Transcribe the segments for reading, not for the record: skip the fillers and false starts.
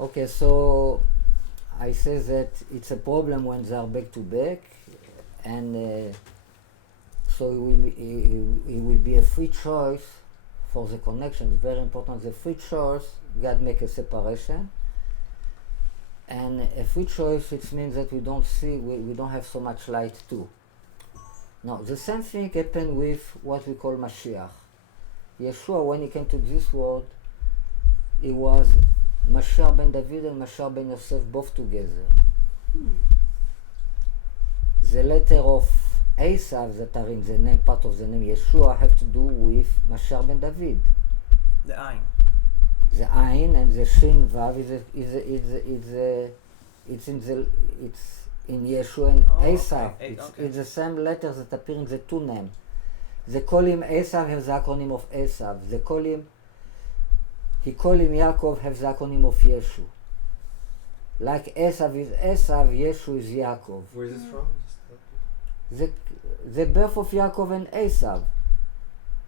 Okay, so I say that it's a problem when they are back to back, and so it will be a free choice for the connection. It's very important. The free choice, God make a separation, and a free choice, it means that we don't have so much light too. Now, the same thing happened with what we call Mashiach. Yeshua, when he came to this world, he was Mashiach ben David and Mashiach ben Yosef both together. The letter of Esav that are in the name, part of the name Yeshua, have to do with Mashiach ben David. The Ayin. The Ayin and the Shin Vav it's in Yeshua and Esav. Okay. It's the same letters that appear in the two names. They call him Esav, have the acronym of Esav. He call him Yaakov, have the acronym of Yeshu. Like Esav is Esav, Yeshu is Yaakov. Where is this from? The birth of Yaakov and Esav.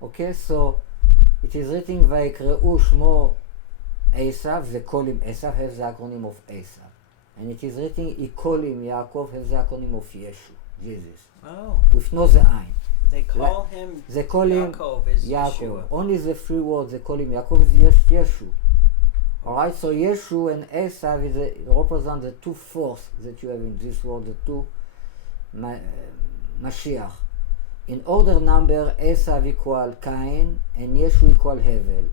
Okay, so it is written Vayikre'u Shmo Esav, they call him Esav, have the acronym of Esav. And it is written, he call him Yaakov, have the acronym of Yeshu, Jesus. Oh. With no the Ayin. They call him They call him Yaakov is Yaakov. Yeshua. Only the three words they call him Yaakov is Yeshu. Alright, so Yeshu and Esav represent the two forces that you have in this world, the two Mashiach. In order number, Esav equal Cain and Yeshu equal Hevel.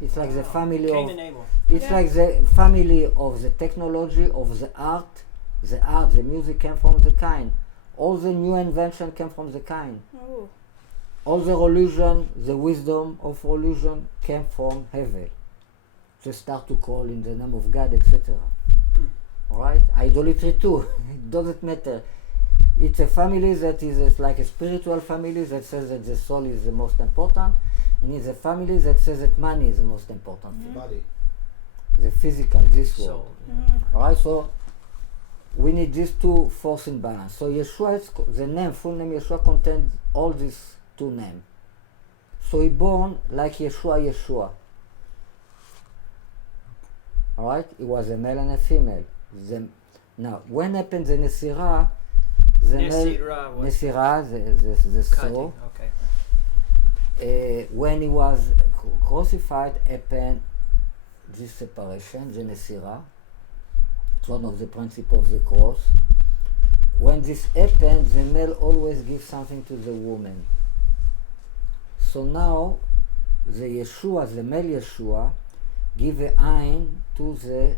It's like the family Cain of and Abel. it's like the family of the technology, of the art, the music came from the Cain. All the new invention came from the Cain. Oh. All the religion, the wisdom of religion came from Hevel. They start to call in the name of God, etc. Alright? Idolatry too. It doesn't matter. It's a family that is like a spiritual family that says that the soul is the most important, and it's a family that says that money is the most important thing. Body. The physical, this world. So, Alright, so we need these two forces in balance. So Yeshua, the name, full name Yeshua contains all these two names. So he born like Yeshua. Alright, he was a male and a female. Now, when happened the Nesirah, the Nesirah was Nesirah, the soul, okay. when he was crucified, happened this separation, the Nesirah. It's one of the principles of the cross. When this happens, the male always gives something to the woman. So now, the Yeshua, the male Yeshua, give a Ayin to the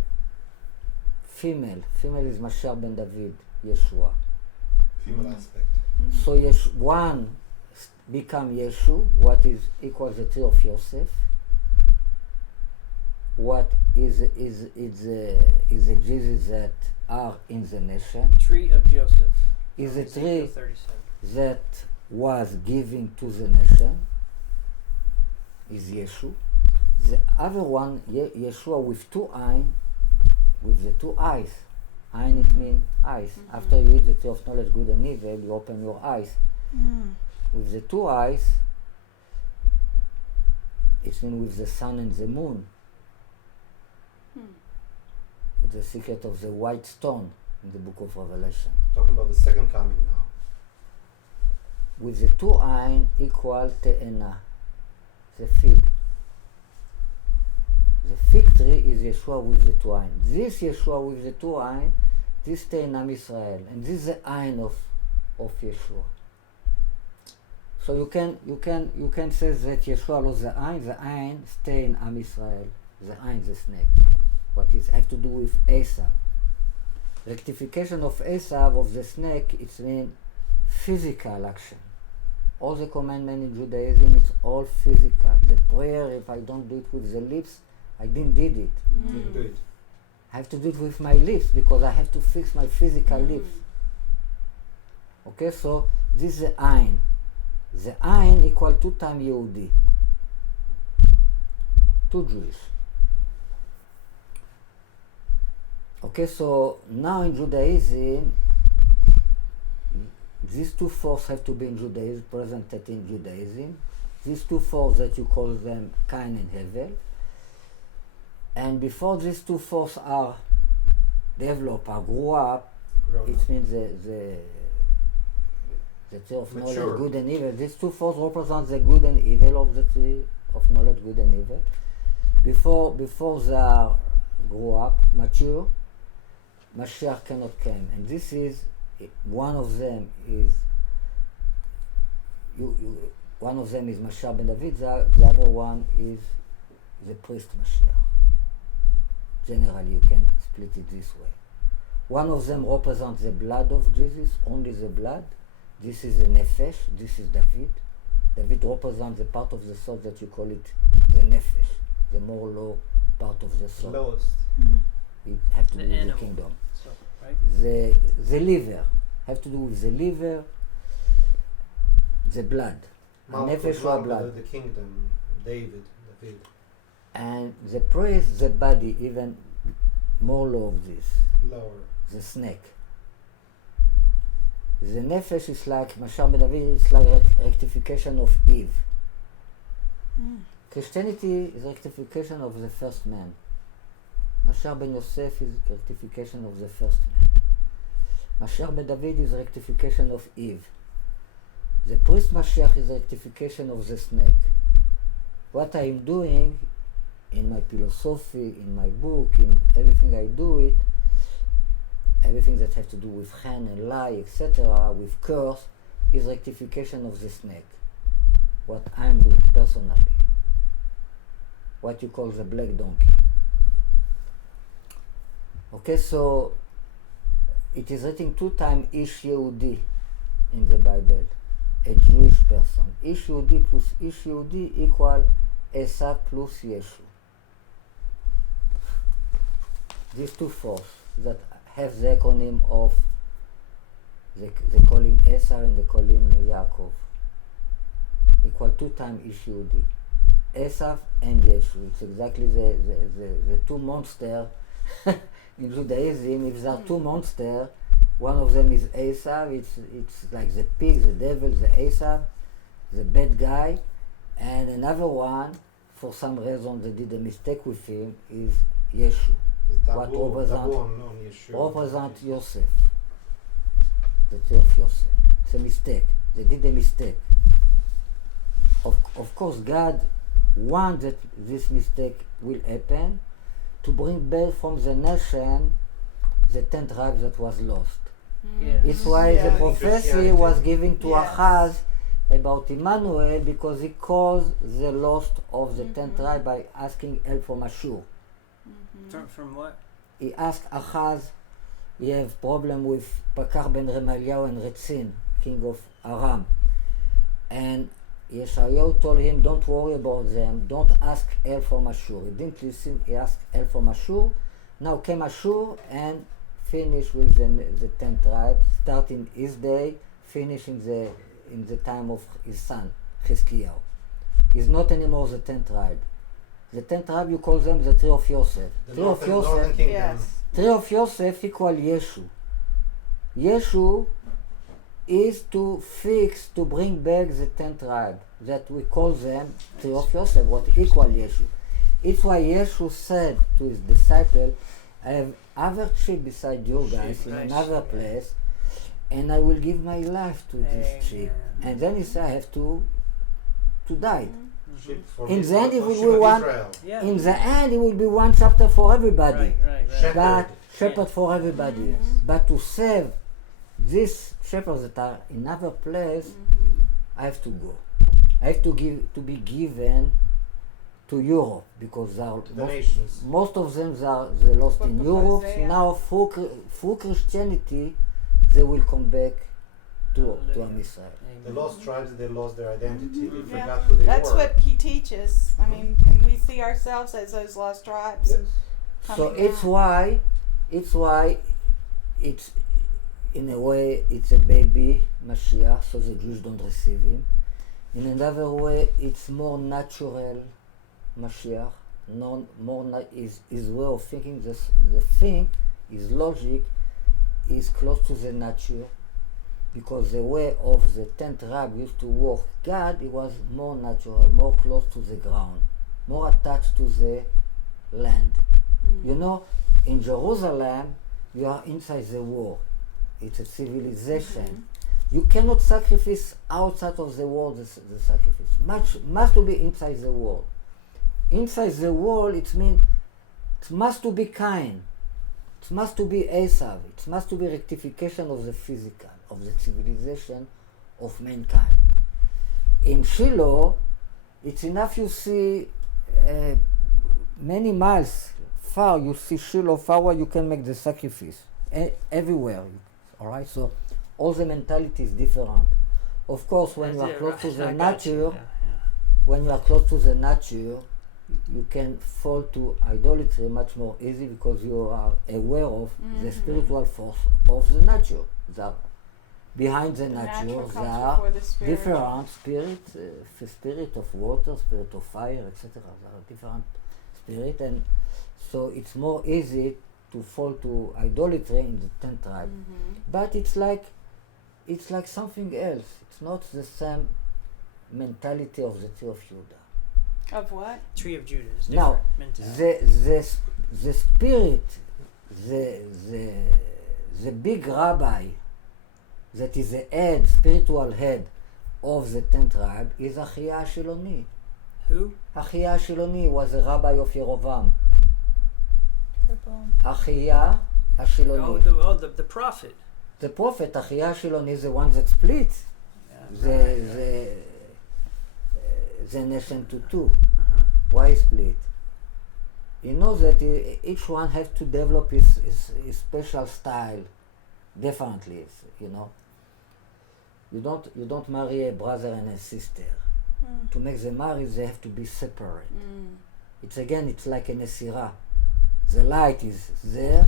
female. Female is Mashiach ben David, Yeshua. Female aspect. So one become Yeshu, what is equals the tree of Yosef. What is the Jesus that are in the nation? Tree of Joseph. Is a Ezekiel tree 37. that was given to the nation. Is Yeshu. The other one, Yeshua with two Ayin, with the two eyes. Ayin it means eyes. After you eat the tree of knowledge, good and evil, you open your eyes. With the two eyes, it means with the sun and the moon. With the secret of the white stone in the book of Revelation. Talking about the second coming now. With the two Ayin equal Te'ena, the fig. The fig tree is Yeshua with the two Ayin. This Yeshua with the two Ayin, this Te'ena Israel, and this is the Ayin of Yeshua. So you can say that Yeshua lost the Ayin stay in Am Israel, the Ayin, the snake. What is have to do with Esav. Rectification of Esav of the snake, it's mean physical action. All the commandments in Judaism, it's all physical. The prayer, if I don't do it with the lips, I didn't did it. You can do it. I have to do it with my lips because I have to fix my physical lips. Okay, so this is the Ayin. The Ayin equal 2 times Yehudi. 2 Jewish. Okay, so now in Judaism, these two forces have to be in Judaism, presented in Judaism. These two forces that you call them Cain and Hevel. And before these two forces are developed or grew up, Grown it up. means the tree of Mature. knowledge, good and evil. These two forces represent the good and evil of the tree of knowledge, good and evil. Before they are grow up, mature, Mashiach cannot come. And this is one of them is one of them is Mashiach ben David. The other one is the priest Mashiach. Generally, you can split it this way. One of them represents the blood of Jesus, only the blood. This is the nefesh. This is David. David represents the part of the soul that you call it the nefesh, the more low part of the soul. Lowest. It has to The do with the animal. kingdom. So, right? The liver have to do with the liver, the blood, nefesh or blood, The kingdom, David. and the priest, the body, even more low of this, Lower. the snake. The nefesh is like Mashiach ben David. It's like rectification of Eve. Christianity is rectification of the first man. Mashiach ben Yosef is rectification of the first man. Mashiach ben David is rectification of Eve. The priest Mashiach is rectification of the snake. What I am doing in my philosophy, in my book, in everything I do it, everything that has to do with chen and lie, etc., with curse, is rectification of the snake. What I am doing personally. What you call the black donkey. Okay, so it is written 2 times Ish Yehudi in the Bible, a Jewish person. Ish Yehudi plus Ish Yehudi equal Esav plus Yeshu. These two forces that have the acronym of, they call him Esav and they call him Yaakov, equal 2 times Ish Yehudi. Esav and Yeshu. It's exactly the two monsters in Judaism. If there are two monsters, one of them is Esav. It's like the pig, the devil, the Esav, the bad guy, and another one, for some reason they did a mistake with him, is Yeshu. What represent Yosef, the tree of Yosef. It's a mistake. They did a mistake. Of course, God wants that this mistake will happen to bring back from the nation the 10 tribes that was lost. Yes. It's why the prophecy Christianity. was given to Yes. Ahaz about Emmanuel, because he caused the loss of the 10 tribes by asking help from Ashur. From what? He asked Ahaz, he have problem with Pakar ben Remaliah and Retzin, king of Aram. And Yeshayahu told him, don't worry about them, don't ask help from Ashur. He didn't listen, he asked help from Ashur. Now came Ashur and finished with the 10 tribes, starting his day, finishing in the time of his son, Chizkiyahu. He's not anymore the 10 tribe. The 10 tribe, you call them the tree of Yosef. Tree of Northern Yosef, Kingdom. Yes. tree of Yosef equal Yeshu. Yeshu is to fix, to bring back the 10 tribe, that we call them tree of Yosef, what equal Yeshu. It's why Yeshu said to his disciple, I have other sheep beside you guys in Right. another place, and I will give my life to this sheep. And then he said, I have to die. Sheep for In the Israel, end, it for will sheep be of one- Israel. Yeah. In the end, it will be one chapter for everybody. Right. Shepherd. But shepherd for everybody. But to save these shepherds that are in other place, I have to go. I have to be given to Europe, because they are The nations. most of them they lost Book in of Europe. Isaiah. Now through Christianity, they will come back to Am Israel. The lost tribes, they lost their identity. They Yeah. forgot who they That's were. what he teaches. I mean, and we see ourselves as those lost tribes. Yes. So coming it's out. why it's in a way it's a baby Mashiach, so the Jews don't receive him. In another way, it's more natural Mashiach. His way of thinking, the thing, his logic is close to the nature, because the way of the 10 tribe used to work God, it was more natural, more close to the ground, more attached to the land. You know, in Jerusalem, you are inside the wall. It's a civilization. You cannot sacrifice outside of the wall the sacrifice. Must to be inside the wall. Inside the wall, it means it must to be kind. It must to be Esav. It must to be rectification of the physical, of the civilization of mankind. In Shiloh, it's enough you see many miles far, you see Shiloh far where you can make the sacrifice. Everywhere. All right? So all the mentality is different. Of course, when you are close to the nature, when you are close to the nature, you can fall to idolatry much more easy because you are aware of the spiritual force of the nature. Behind the nature, there are different spirits, spirit of water, spirit of fire, etc. There are different spirits, and so it's more easy to fall to idolatry in the 10 tribe. But it's like something else. It's not the same mentality of the tree of Judah. Of what? Tree of Judah is Now, the spirit, the big rabbi, that is the head, spiritual head of the 10 tribe, is Achia Shiloni. Who? Achia Shiloni was the rabbi of Yerovam. Achia Shiloni. The prophet. The prophet Achia Shiloni is the one that split the nation to two. Why split? You know that each one has to develop his special style differently. You know, you don't marry a brother and a sister. To make the marriage, they have to be separate. It's like a nesira. The light is there,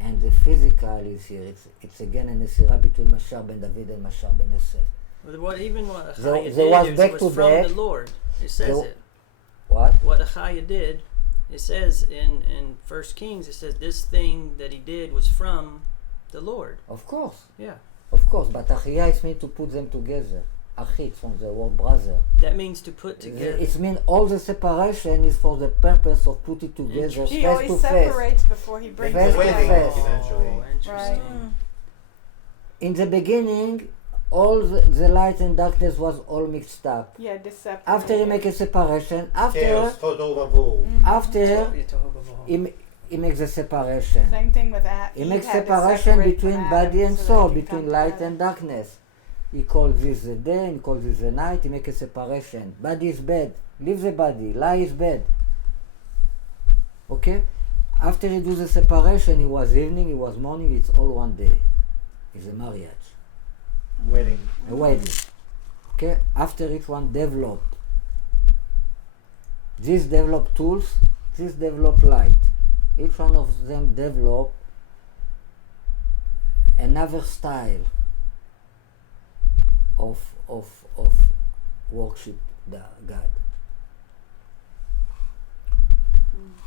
and the physical is here. It's again a nesira between Mashar ben David and Mashar ben Yosef. What There Achaya was did back was to from back. the Lord. It says it. What? What Achaya did, it says in 1 Kings, it says this thing that he did was from the Lord. Of course. Yeah. Of course, but Achia is meant to put them together. Achit from the word brother. That means to put together. It means all the separation is for the purpose of putting together He face always to face. separates before he brings Face it to together. face. Eventually. Interesting. Right. In the beginning, all the light and darkness was all mixed up. Yeah, to separate. After he make a separation, Chaos, total vavohu. after he makes a separation. Same thing with that. He Eve makes had to separation separate between from body Adam and so soul, they could between come light together. and darkness. He calls this the day, he calls this the night, he makes a separation. Body is bad, leave the body, lie is bad. Okay? After he does the separation, it was evening, it was morning, it's all one day. It's a marriage, Wedding. a wedding. Okay? After each one develop. These develop tools, this develop light. Each one of them develop another style of worship God.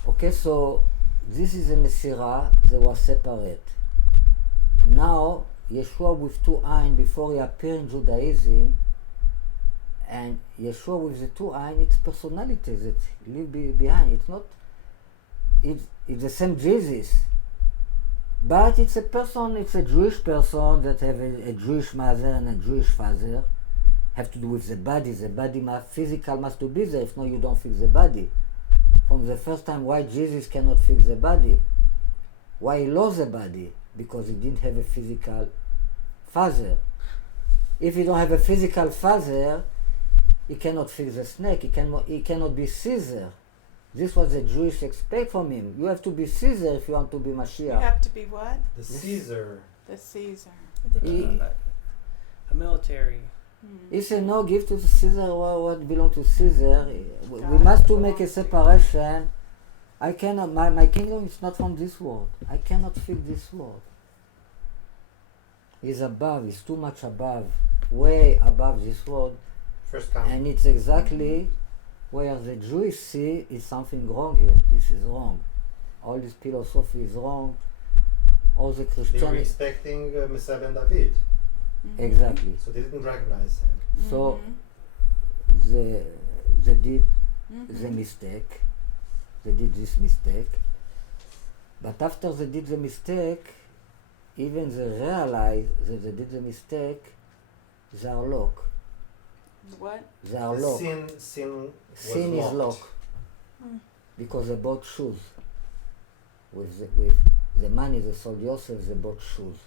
Okay, so this is a Nesira, they were separate. Now, Yeshua with two eyes before he appeared in Judaism, and Yeshua with the two eyes, it's personality that live behind. It's not, it's the same Jesus. But it's a person, it's a Jewish person that have a Jewish mother and a Jewish father. Have to do with the body. The body physical must be there. If not, you don't fix the body. From the first time, why Jesus cannot fix the body? Why he lost the body? Because he didn't have a physical father. If you don't have a physical father, he cannot fix the snake. He cannot be Caesar. This was the Jewish expect from him. You have to be Caesar if you want to be You Mashiach. have to be what? The Caesar. The Caesar. A military. He said, no, give to Caesar what belongs to Caesar. We must to make a separation. I cannot, my kingdom is not from this world. I cannot fix this world. He's above, he's too much above, way above this world. First come. And it's exactly where the Jews see is something wrong here. This is wrong. All this philosophy is wrong. All the They were Christianity. expecting Messiah ben David, Exactly. so they didn't recognize him. So they did the mistake. They did this mistake. But after they did the mistake, even they realize that they did the mistake, they are locked. What? They are The locked. sin Sin was is locked Hmm. because they bought shoes. With the money they sold Yosef, they bought shoes.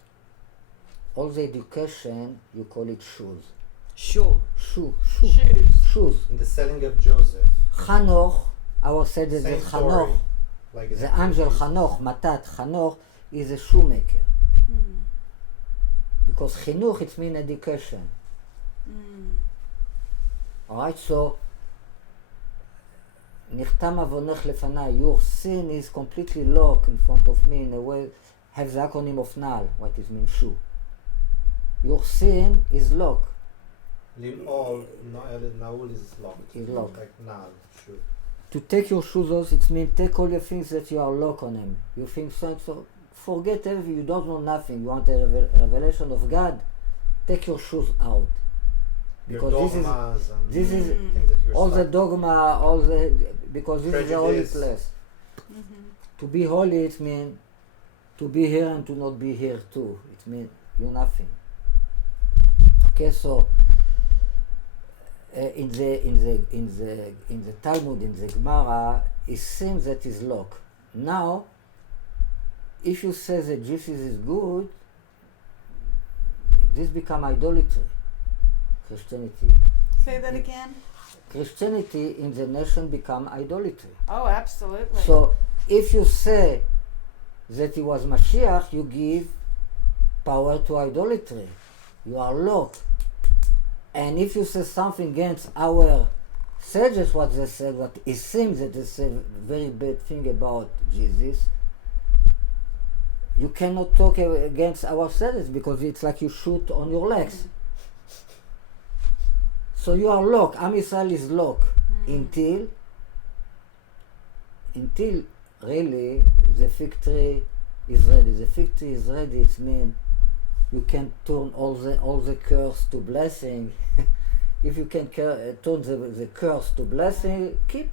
All the education, you call it shoes. Shul. Shoes. Shoes. In the selling of Joseph. Chanoch, our sages Same that story. Chanoch, Like the exactly angel Jesus. Chanoch, Matat, Chanoch, is a shoemaker. Hmm. Because chinuch, it means education. Hmm. Alright, so, נכתם עוונך לפניי, your sin is completely locked in front of me in a way, have the acronym of NAL, what is mean shoe. Your sin is locked. Naul is locked. Is locked. Like Nal, shoe. To take your shoes off, it means take all your things that you are locked on them. You think so, forget everything, you don't know nothing, you want a revelation of God, take your shoes out. Your Because dogmas and this is things that you're all the stuck. dogma, because this is the holy Prejudice. place. Mm-hmm. To be holy, it means to be here and to not be here too. It means you're nothing. Okay, so in the Talmud, in the Gemara, it seems that is locked. Now, if you say that Jesus is good, this become idolatry. Christianity. Say that again. Christianity in the nation become idolatry. Oh, absolutely. So if you say that he was Mashiach, you give power to idolatry. You are locked. And if you say something against our sages, what they said, what it seems that they said very bad thing about Jesus, you cannot talk against our sages because it's like you shoot on your legs. So you are locked. Am Yisrael is locked until really the fig tree is ready. The fig tree is ready. It means you can turn all the curse to blessing. If you can turn the curse to blessing, keep.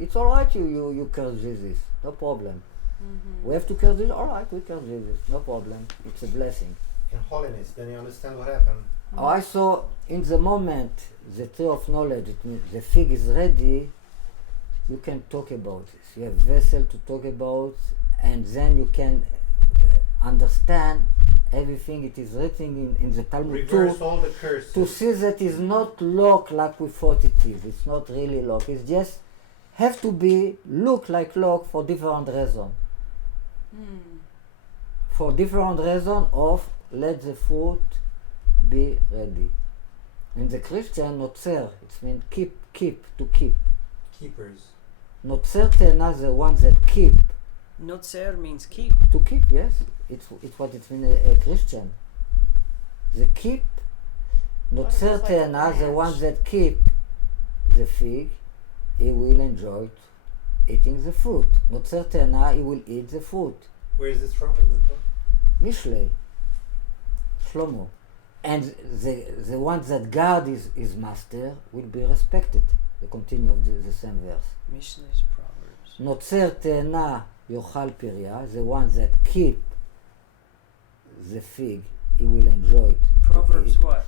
It's all right. You curse Jesus, no problem. Mm-hmm. We have to curse Jesus. All right, we curse Jesus, no problem. It's a blessing. In holiness, then you understand what happened. Alright, so in the moment the tree of knowledge, it means the fig is ready, you can talk about this. You have vessel to talk about, and then you can understand everything it is written in the Talmud Reverse too, all the curses. to see that it's not locked like we thought it is. It's not really locked. It's just have to be look like locked for different reason. Mm. For different reason of let the fruit be ready. In the Christian, notzer, it means keep, to keep. Keepers. Notzer tena, the ones that keep. Notzer means keep. To keep, yes. It's what it means a Christian. The keep. Notzer like a tena, the branch. ones that keep the fig, he will enjoy eating the fruit. Notzer tena, he will eat the fruit. Where is this from in the book? Mishlei. Shlomo. And the ones that guard his master will be respected. The continue of the same verse. Mishnah's Proverbs. Notzer te'ena yochal pirya, the ones that keep the fig, he will enjoy it. Proverbs what?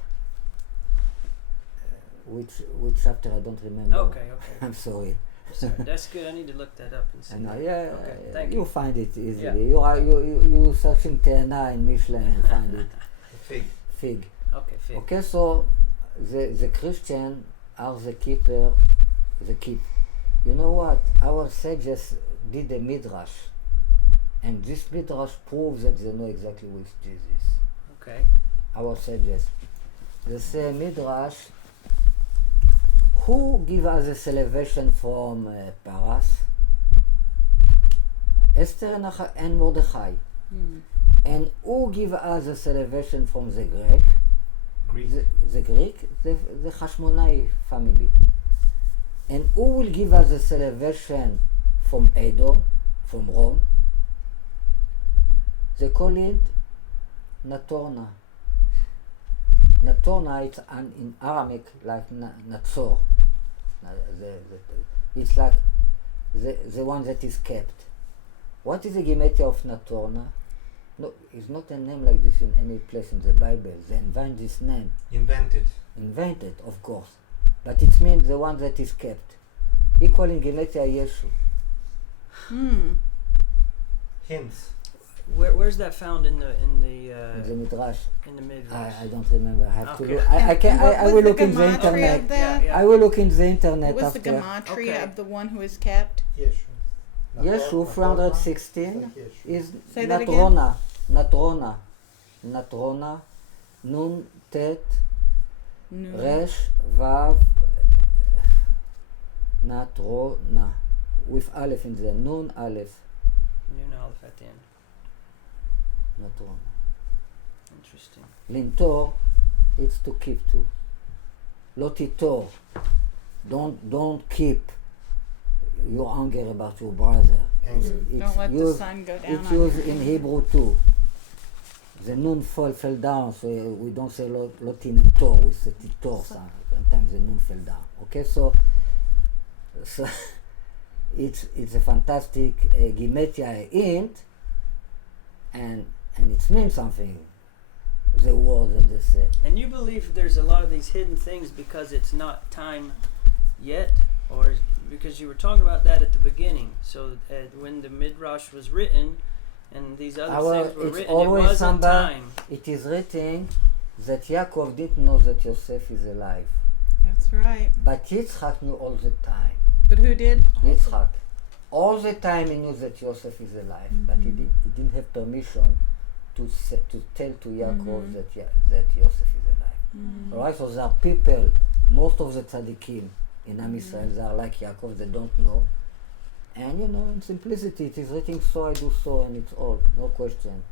Which chapter I don't remember. Okay. I'm sorry. Sorry, that's good. I need to look that up and see. And Okay, thank you you. find it easily. Yeah. You searching te'ena in Mishlei and you find it. The fig. Fig. Okay, fig. Okay, so the Christian are the keeper, the keep. You know what? Our sages did a midrash, and this midrash proves that they know exactly who is Jesus. Okay. Our sages, they say midrash. Who give us a salvation from Paras? Esther and Mordechai. Mm. And who give us a salvation from the Greek? Greek. The Greek, the Hashmonai family. And who will give us the salvation from Edom, from Rome? They call it Natorna. Natorna, it's in Aramaic like Natsor. It's like the one that is kept. What is the Gematria of Natorna? No, it's not a name like this in any place in the Bible. They invent this name. Invented, of course. But it means the one that is kept. Equal in Gematria Yeshu. Hints. Where's that found in the In the Midrash. in the Midrash? I don't remember. I have Okay. to look. I What will was look the in the gematria internet. of that? Yeah. I will look in the internet What was the after. gematria Okay. of the one who is kept? Yeshu. Yeshu 316 is Say that again. Natrona, Nun Tet No. Resh Vav Natrona with Aleph in there. Nun Aleph Noon Aleph at the end. Natrona. Interesting. Lintor, it's to keep to. Lotitor, don't keep your anger about your brother. Anger. Don't let the used, sun go down it's on used you. in Hebrew too. The nun fell down, so we don't say lotinator, we say titor. Sometimes the nun fell down. Okay, so it's a fantastic Gematria int, and it means something. The word that they say. And you believe there's a lot of these hidden things because it's not time yet, or because you were talking about that at the beginning. So when the Midrash was written, and these other things were It's written, it always wasn't somebody. time. It is written that Yaakov didn't know that Yosef is alive, That's right. but Yitzchak knew all the time. But who did? Yitzchak, all the time he knew that Yosef is alive, but he didn't have permission to tell to Yaakov that Yosef is alive. All right, so there are people, most of the tzaddikim in Am Yisrael, they are like Yaakov, they don't know. And in simplicity, it is written, so I do so, and it's all, no question.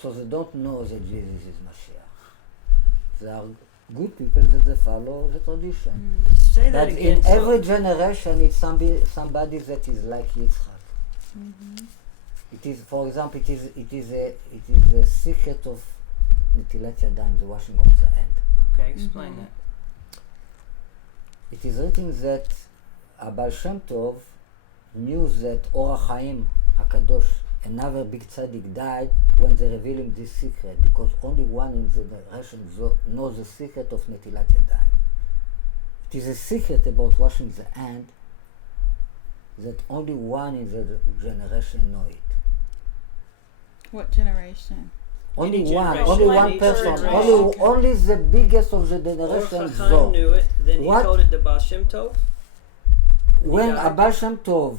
So they don't know that Jesus is Mashiach. They are good people that they follow the tradition. Say that But again. in so- every generation, it's somebody that is like Yitzchak. It is, for example, it is a secret of Netilat Yadayim, the washing of the hand. Okay, explain that. It is written that Abal Shem Tov knew that Or HaChaim HaKadosh, another big tzaddik, died when they revealed him this secret, because only one in the generation knows the secret of Netilat Yadayim. It is a secret about washing the hand that only one in the generation know it. What generation? Only Any one, generation, only one any person, generation. only the biggest of the Or generation Chacham know. knew it, then he What? told it to Baal Shem Tov. When Yeah. Abba Shem Tov,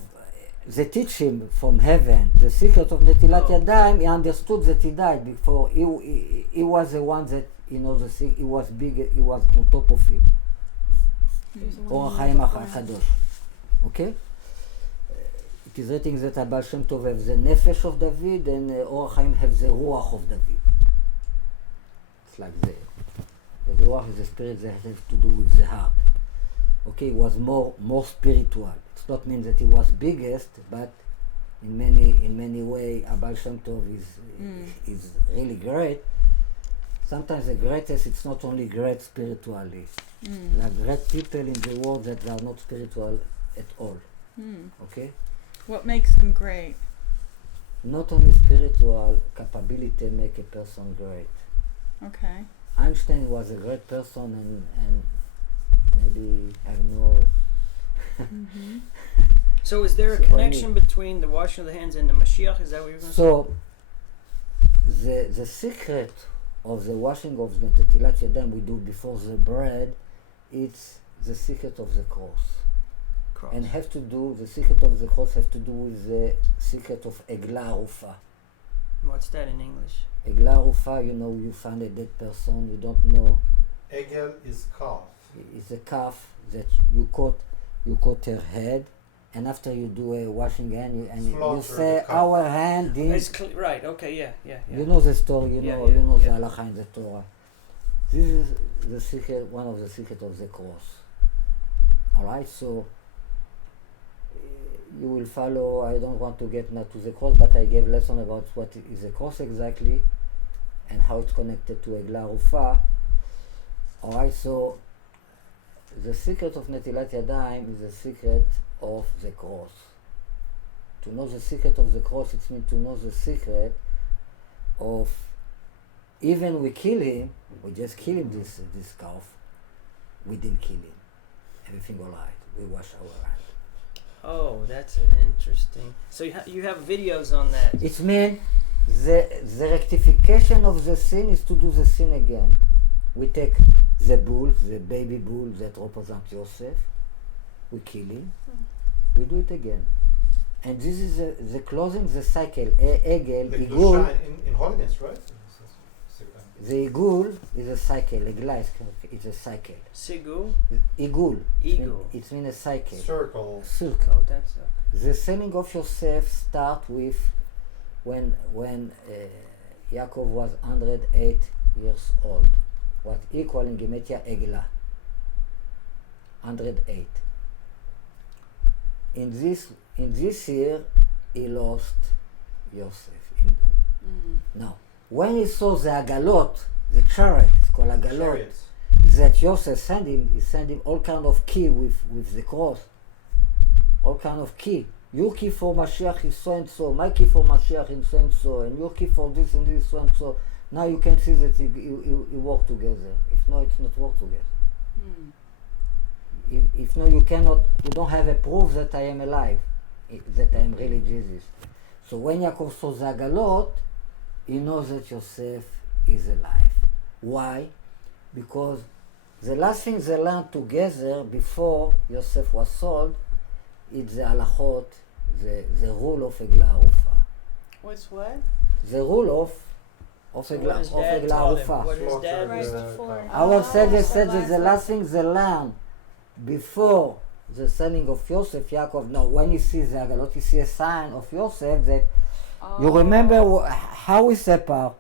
they teach him from heaven the secret of Netilat Oh. Yadayim, he understood that he died before. He was the one that, the secret, he was big, he was on top of him. Or HaChaim HaKadosh. Okay? It is written that Abba Shem Tov have the nefesh of David, and Or HaChaim have the ruach of David. It's like the ruach is the spirit that has to do with the heart. Okay, he was more spiritual. It's not mean that he was biggest, but in many way, Abba Shem Tov is really great. Sometimes the greatest, it's not only great spiritually. Like great people in the world that are not spiritual at all. Okay? What makes them great? Not only spiritual capability make a person great. Okay. Einstein was a great person and maybe I don't know. So is there a So connection between the washing of the hands and the Mashiach? Is that what you're going to say? So the secret of the washing of the Netilat Yadayim we do before the bread, it's the secret of the cross. Cross. And have to do, the secret of the cross have to do with the secret of Egla Arufa. What's that in English? Egla Arufa, you find a dead person, you don't know. Egel is calf. It's a calf that you cut her head, and after you do a washing hand, you Slaughter say the calf. our hand did. It's right. Okay. Yeah. You know the story. You Yeah, know yeah, the yeah. halacha in the Torah. This is the secret, one of the secrets of the cross. All right, so you will follow. I don't want to get now to the cross, but I gave lesson about what is the cross exactly, and how it's connected to Egla Rufa. All right, so the secret of Netilat Yadayim is the secret of the cross. To know the secret of the cross, it means to know the secret of, even we kill him, we just kill him, this calf, we didn't kill him. Everything all right. We wash our hands. Oh, that's interesting. So you have videos on that. It means the rectification of the sin is to do the sin again. We take the bull, the baby bull that represents Yosef, we kill him, we do it again. And this is the closing the cycle. Egel, The Igul, Kedusha in holiness, right? the Igul is a cycle, Egla is a cycle. Sigul? Igul, Igul. it means a cycle. Circle. Circle. Oh, that's The selling of Yosef start with when Yaakov was 108 years old, what equal in Gematria Egla, 108. In this year, he lost Yosef. Now, when he saw the Agalot, the chariot, it's called Agalot, Chariots. that Yosef sent him, he sent him all kind of key with the cross. All kind of key. Your key for Mashiach is so and so, my key for Mashiach is so and so, and your key for this and this so and so. Now you can see that you work together. If not, it's not work together. If no, you don't have a proof that I am alive, that I am really Jesus. So when Yaakov saw the Agalot, he knows that Yosef is alive. Why? Because the last thing they learned together before Yosef was sold is the halachot, the rule of Egla Arufa. What's what? The rule of so Egla what his dad taught him, what his dad was Slaughter. Our sages so said that the last last thing they learned before the selling of Yosef, Yaakov, no, when he sees the Agalot, he sees a sign of Yosef that you remember how we separate.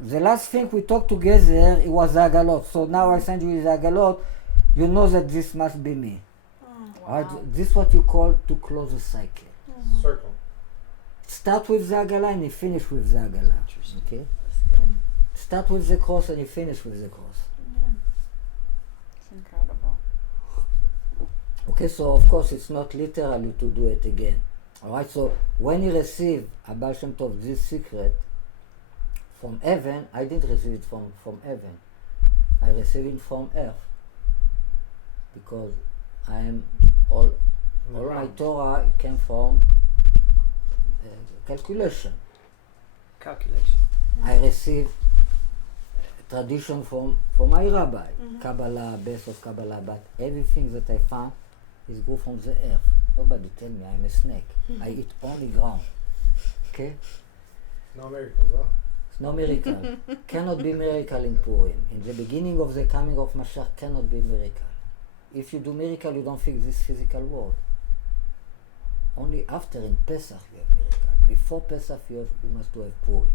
The last thing we talked together, it was the Agalot. So now I send you the Agalot, you know that this must be me. Right? This is what you call to close a cycle. Circle. Start with the Agala and you finish with the Agala. Okay? Start with the cross and you finish with the cross. It's incredible. Okay, so of course it's not literally to do it again. Alright, so when he received a Baal Shem Tov this secret from heaven, I didn't receive it from heaven. I received it from earth. Because I am all my Torah came from calculation. I received tradition from my rabbi, Kabbalah, base of Kabbalah, but everything that I found is go from the earth. Nobody tell me I'm a snake. I eat only ground. Okay? No miracles, huh? It's no miracle. Cannot be miracle in Purim. In the beginning of the coming of Mashiach cannot be miracle. If you do miracle, you don't fix this physical world. Only after in Pesach you have miracle. Before Pesach you must do a Purim.